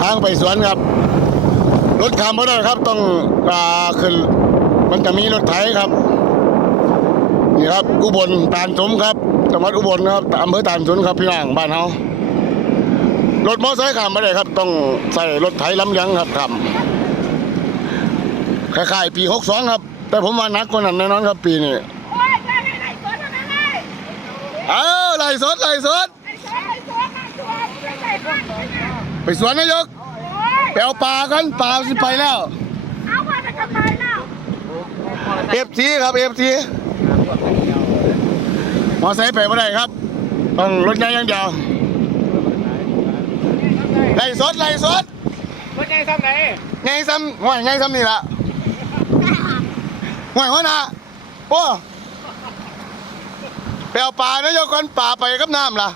ทางไปสวนครับ รถขามไม่ได้ครับต้องอ่าขึ้นมันจะมีรถไถครับนี่ครับอุบลตาลสมครับจังหวัดอุบลครับอำเภอตาลสนครับพี่น้องบ้านเฮารถมอเตอร์ไซค์ขามไม่ได้ครับ ต้องใส่รถไถล้ำเลียงครับขามคล้ายๆปี62ครับ แต่ผมว่านักกว่านั้นแน่นอนครับปีนี้โอ้ยได้ได้ได้สวนทำไมได้เอ้าไล่สดไล่สด ไอ้สวนไอ้สวนไอ้สวน ไม่ใช่บ้านไม่ใช่ไปสวนนายกโอ้ยไปเอาปลากันปลาสิไปแล้ว เอามาจะกำไรแล้วเอฟซีครับเอฟซีมอไซค์ไปไม่ได้ครับ ต้องรถใหญ่อย่างเดียวไล่สดไล่สดรถใหญ่ซ้ำไหนไงซ้ำห่วยไงซ้ำนี่ละห่วยหัวหน้าโอ้ไปเอาปลานะโยกก่อนปลาไปกับน้ำล่ะ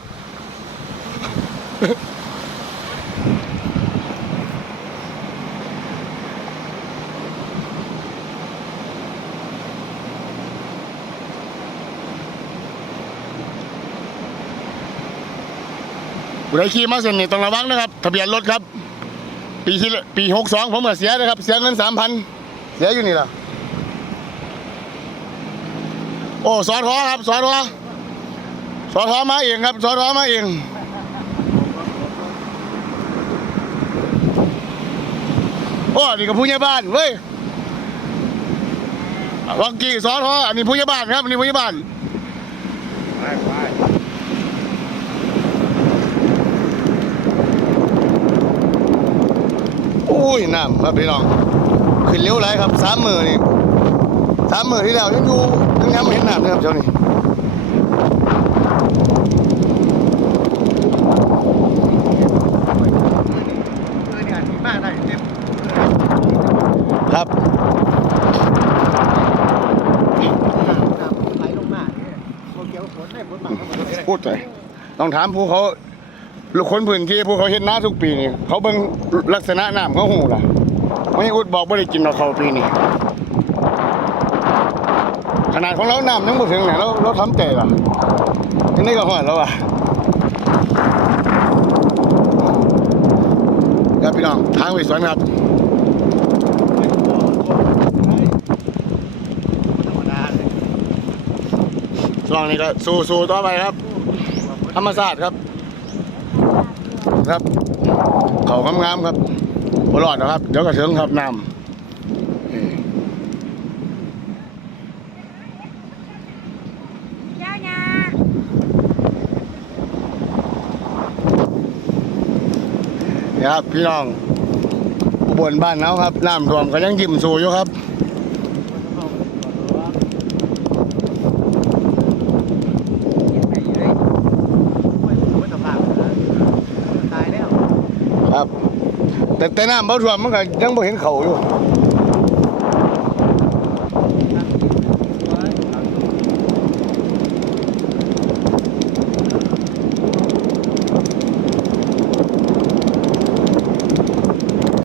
ผู้ใดขี่มาเส้นนี้ต้องระวังนะครับ ทะเบียนรถครับ ปีที่แล้วปีหกสองผมเสียนะครับ เสียเงินสามพันเสียอยู่นี่ล่ะ โอ้สอทอครับสอทอสอทอมาเองครับสอทอมาเองโอ้นี่ก็ผู้ใหญ่บ้านเว้ยวังกี้สอทออันนี้ผู้ใหญ่บ้านครับอันนี้ผู้ใหญ่บ้าน ไปไป อุ้ ยน้ำครับพี่น้อง ขึ้นเร็วไรครับสามมือนี่สามมือที่แล้วยังอยู่ยังยังไม่เห็นน้ำเลยครับเจ้านี่คือเนี่ยที่มาได้เต็มครับไหลลงมาเนี่ยโมเกียวฝนได้ฝนมาทั้งหมดเลยพูดไปต้องถามผู้เขา ลูกคนพื้นที่ผู้เขาเห็นหน้าทุกปีนี่เขาเบิ่งลักษณะน้ำเขาหูล่ะไม่อุดบอกไม่ได้กินเราเขาปีนี้ขนาดของเราน้ำยังบ่ถึงไหนเราเราทำใจล่ะยังนี่ก็หอดแล้วอะครับพี่น้องทางไปสวนครับธรรมดาเลยช่วงนี้ก็สู้สู้ต่อไปครับ ธรรมศาสตร์ครับ ครับ เขางามๆครับบรอดนะครับ เดี๋ยวก็ถึงครับน้ำนี่ย่าย่านี่ครับพี่น้องอุบลบ้านเนาครับน้ำท่วมก็ยังยิ้มสู้อยู่ครับ ตายแล้ว ครับ แต่แต่น้ำบ่ท่วมมันก็ยังบ่เห็นเขาอยู่